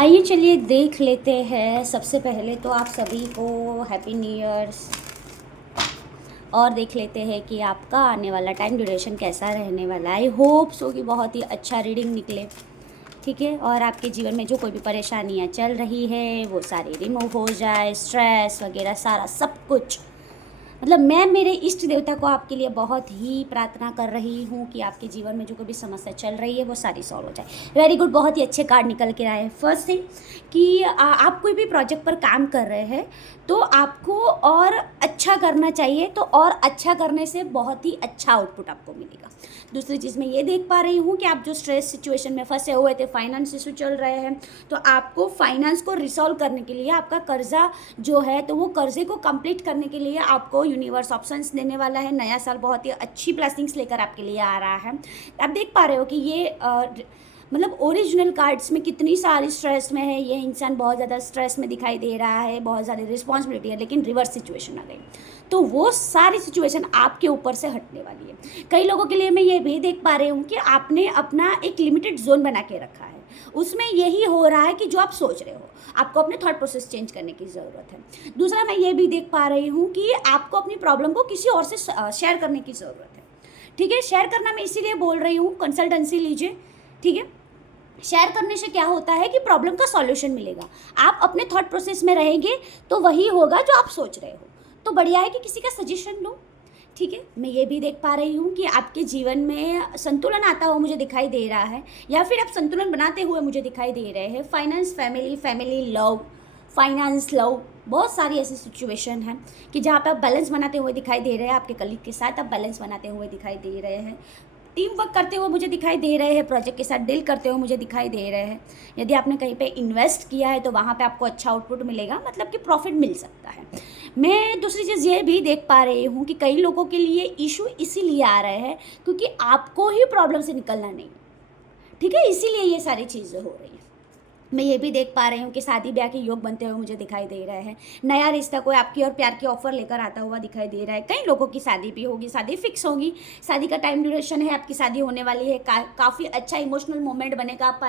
आइए चलिए देख लेते हैं। सबसे पहले तो आप सभी को हैप्पी न्यू ईयर्स। और देख लेते हैं कि आपका आने वाला टाइम ड्यूरेशन कैसा रहने वाला है। आई होप सो कि बहुत ही अच्छा रीडिंग निकले, ठीक है। और आपके जीवन में जो कोई भी परेशानियां चल रही है वो सारी रिमूव हो जाए, स्ट्रेस वगैरह सारा सब कुछ। मतलब मैं मेरे इष्ट देवता को आपके लिए बहुत ही प्रार्थना कर रही हूँ कि आपके जीवन में जो कोई भी समस्या चल रही है वो सारी सॉल्व हो जाए। वेरी गुड, बहुत ही अच्छे कार्ड निकल के आए हैं। फर्स्ट थिंग कि आप कोई भी प्रोजेक्ट पर काम कर रहे हैं तो आपको और अच्छा करना चाहिए, तो और अच्छा करने से बहुत ही अच्छा आउटपुट आपको मिलेगा। दूसरी चीज़ मैं ये देख पा रही हूँ कि आप जो स्ट्रेस सिचुएशन में फंसे हुए थे, फाइनेंस इशू चल रहे हैं, तो आपको फाइनेंस को रिसॉल्व करने के लिए आपका कर्जा जो है तो वो कर्जे को कंप्लीट करने के लिए आपको यूनिवर्स ऑप्शंस देने वाला है। नया साल बहुत ही अच्छी ब्लेसिंग्स लेकर आपके लिए आ रहा है। आप देख पा रहे हो कि ये मतलब ओरिजिनल कार्ड्स में कितनी सारी स्ट्रेस में है। ये इंसान बहुत ज़्यादा स्ट्रेस में दिखाई दे रहा है, बहुत ज़्यादा रिस्पॉन्सिबिलिटी है, लेकिन रिवर्स सिचुएशन आ गई तो वो सारी सिचुएशन आपके ऊपर से हटने वाली है। कई लोगों के लिए मैं ये भी देख पा रही हूँ कि आपने अपना एक लिमिटेड जोन बना के रखा है, उसमें यही हो रहा है कि जो आप सोच रहे हो आपको अपने थॉट प्रोसेस चेंज करने की ज़रूरत है। दूसरा मैं ये भी देख पा रही हूँ कि आपको अपनी प्रॉब्लम को किसी और से शेयर करने की ज़रूरत है, ठीक है। शेयर करना मैं इसीलिए बोल रही हूँ, कंसल्टेंसी लीजिए, ठीक है। शेयर करने से क्या होता है कि प्रॉब्लम का सॉल्यूशन मिलेगा। आप अपने थॉट प्रोसेस में रहेंगे तो वही होगा जो आप सोच रहे हो। तो बढ़िया है कि किसी का सजेशन लो, ठीक है। मैं ये भी देख पा रही हूँ कि आपके जीवन में संतुलन आता हुआ मुझे दिखाई दे रहा है, या फिर आप संतुलन बनाते हुए मुझे दिखाई दे रहे हैं। Finance, family, family love, finance love, बहुत सारी ऐसी सिचुएशन हैं कि जहाँ पे आप बैलेंस बनाते हुए दिखाई दे रहे हैं। आपके कलीग के साथ आप बैलेंस बनाते हुए दिखाई दे रहे हैं, टीम वर्क करते हुए मुझे दिखाई दे रहे हैं, प्रोजेक्ट के साथ डील करते हुए मुझे दिखाई दे रहे हैं। यदि आपने कहीं पे इन्वेस्ट किया है तो वहाँ पे आपको अच्छा आउटपुट मिलेगा, मतलब कि प्रॉफिट मिल सकता है। मैं दूसरी चीज़ ये भी देख पा रही हूँ कि कई लोगों के लिए इशू इसीलिए आ रहे हैं क्योंकि आपको ही प्रॉब्लम से निकलना नहीं, ठीक है, इसीलिए ये सारी चीज़ें हो रही हैं। मैं ये भी देख पा रही हूँ कि शादी ब्याह के योग बनते हुए मुझे दिखाई दे रहे हैं। नया रिश्ता कोई आपकी और प्यार की ऑफर लेकर आता हुआ दिखाई दे रहा है। कई लोगों की शादी भी होगी, शादी फिक्स होगी, शादी का टाइम ड्यूरेशन है, आपकी शादी होने वाली है। काफ़ी अच्छा इमोशनल मोमेंट बनेगा। आप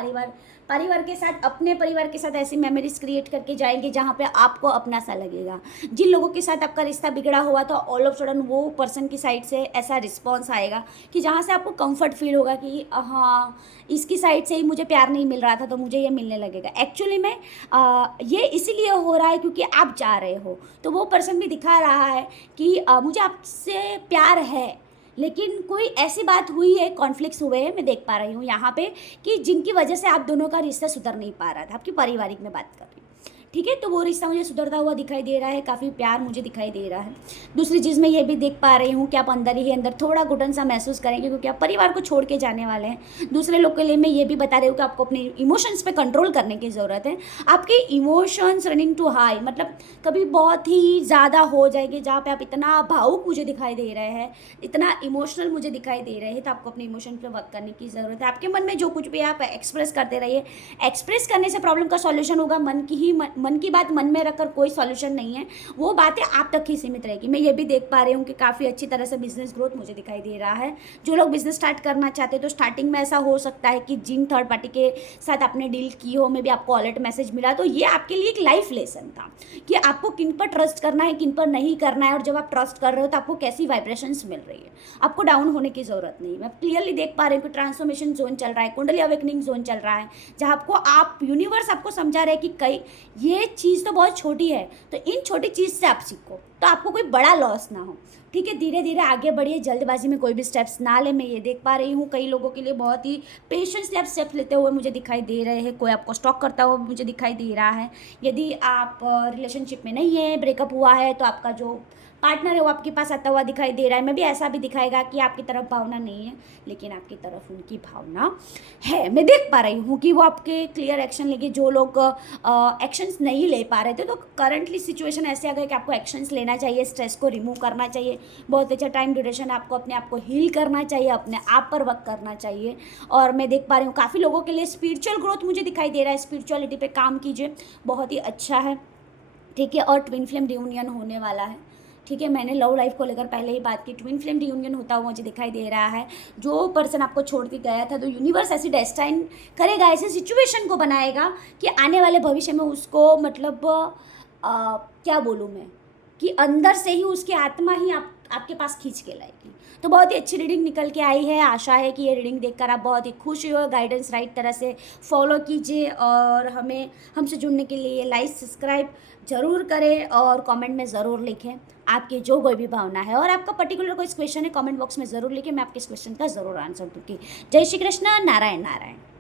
परिवार के साथ, अपने परिवार के साथ ऐसी मेमोरीज क्रिएट करके जाएंगे जहाँ पे आपको अपना सा लगेगा। जिन लोगों के साथ आपका रिश्ता बिगड़ा हुआ तो ऑल ऑफ सडन वो पर्सन की साइड से ऐसा रिस्पॉन्स आएगा कि जहाँ से आपको कंफर्ट फील होगा कि हाँ, इसकी साइड से ही मुझे प्यार नहीं मिल रहा था तो मुझे ये मिलने लगेगा। एक्चुअली में ये इसीलिए हो रहा है क्योंकि आप जा रहे हो, तो वो पर्सन भी दिखा रहा है कि मुझे आपसे प्यार है, लेकिन कोई ऐसी बात हुई है, कॉन्फ्लिक्ट्स हुए हैं, मैं देख पा रही हूँ यहाँ पे कि जिनकी वजह से आप दोनों का रिश्ता सुधर नहीं पा रहा था। आपकी पारिवारिक में बात कर रही हूँ, ठीक है। तो वो रिश्ता मुझे सुधरता हुआ दिखाई दे रहा है, काफ़ी प्यार मुझे दिखाई दे रहा है। दूसरी चीज़ मैं ये भी देख पा रही हूँ कि आप अंदर ही अंदर थोड़ा घुटन सा महसूस करेंगे क्योंकि आप परिवार को छोड़ के जाने वाले हैं। दूसरे लोग के लिए मैं ये भी बता रही हूँ कि आपको अपने इमोशंस पे कंट्रोल करने की ज़रूरत है। आपके इमोशंस रनिंग टू हाई, मतलब कभी बहुत ही ज़्यादा हो जाएंगे जहाँ पे आप इतना भावुक मुझे दिखाई दे रहे हैं, इतना इमोशनल मुझे दिखाई दे रहे हैं, तो आपको अपने इमोशन पे वर्क करने की ज़रूरत है। आपके मन में जो कुछ भी आप एक्सप्रेस करते रहिए। एक्सप्रेस करने से प्रॉब्लम का सॉल्यूशन होगा। मन की बात मन में रखकर कोई सॉल्यूशन नहीं है, वो बातें आप तक ही सीमित रहेगी। मैं ये भी देख पा रही हूँ कि काफ़ी अच्छी तरह से बिजनेस ग्रोथ मुझे दिखाई दे रहा है। जो लोग बिजनेस स्टार्ट करना चाहते हैं तो स्टार्टिंग में ऐसा हो सकता है कि जिन थर्ड पार्टी के साथ आपने डील की हो, में भी आपको अलर्ट मैसेज मिला, तो ये आपके लिए एक लाइफ लेसन था कि आपको किन पर ट्रस्ट करना है, किन पर नहीं करना है। और जब आप ट्रस्ट कर रहे हो तो आपको कैसी वाइब्रेशंस मिल रही है, आपको डाउन होने की ज़रूरत नहीं। मैं क्लियरली देख पा रही हूँ कि ट्रांसफॉर्मेशन जोन चल रहा है, कुंडली अवेकनिंग जोन चल रहा है, जहाँ आपको आप यूनिवर्स आपको समझा रहे हैं कि कई ये चीज़ तो बहुत छोटी है, तो इन छोटी चीज़ से आप सीखो तो आपको कोई बड़ा लॉस ना हो, ठीक है। धीरे धीरे आगे बढ़िए, जल्दबाजी में कोई भी स्टेप्स ना ले। मैं ये देख पा रही हूँ कई लोगों के लिए बहुत ही पेशेंसली आप स्टेप्स लेते हुए मुझे दिखाई दे रहे हैं। कोई आपको स्टॉक करता हुआ मुझे दिखाई दे रहा है। यदि आप रिलेशनशिप में नहीं है, ब्रेकअप हुआ है, तो आपका जो पार्टनर है वो आपके पास आता हुआ दिखाई दे रहा है। मैं भी ऐसा भी दिखाएगा कि आपकी तरफ भावना नहीं है, लेकिन आपकी तरफ उनकी भावना है। मैं देख पा रही हूँ कि वो आपके क्लियर एक्शन लेंगे। जो लोग एक्शंस नहीं ले पा रहे थे, तो करंटली सिचुएशन ऐसे आ गए कि आपको एक्शंस लेना चाहिए, स्ट्रेस को रिमूव करना चाहिए। बहुत अच्छा टाइम ड्यूरेशन, आपको अपने आप को हील करना चाहिए, अपने आप पर वर्क करना चाहिए। और मैं देख पा रही हूँ काफ़ी लोगों के लिए स्पिरिचुअल ग्रोथ मुझे दिखाई दे रहा है। स्पिरिचुअलिटी पे काम कीजिए, बहुत ही अच्छा है, ठीक है। और ट्विन फ्लेम रियूनियन होने वाला है, ठीक है, मैंने लव लाइफ को लेकर पहले ही बात की, ट्विन फ्लेम रियूनियन होता हुआ मुझे दिखाई दे रहा है। जो पर्सन आपको छोड़ के गया था, तो यूनिवर्स ऐसी डेस्टाइन करेगा, ऐसे सिचुएशन को बनाएगा कि आने वाले भविष्य में उसको मतलब क्या बोलूँ मैं, कि अंदर से ही उसकी आत्मा ही आपके पास खींच के लाएगी। तो बहुत ही अच्छी रीडिंग निकल के आई है। आशा है कि ये रीडिंग देखकर आप बहुत ही खुश हो, गाइडेंस राइट तरह से फॉलो कीजिए और हमसे जुड़ने के लिए लाइक सब्सक्राइब ज़रूर करें और कमेंट में ज़रूर लिखें आपकी जो कोई भी भावना है, और आपका पर्टिकुलर कोई क्वेश्चन है कमेंट बॉक्स में ज़रूर लिखें, मैं आपके इस क्वेश्चन का ज़रूर आंसर दूँगी। जय श्री कृष्ण, नारायण नारायण।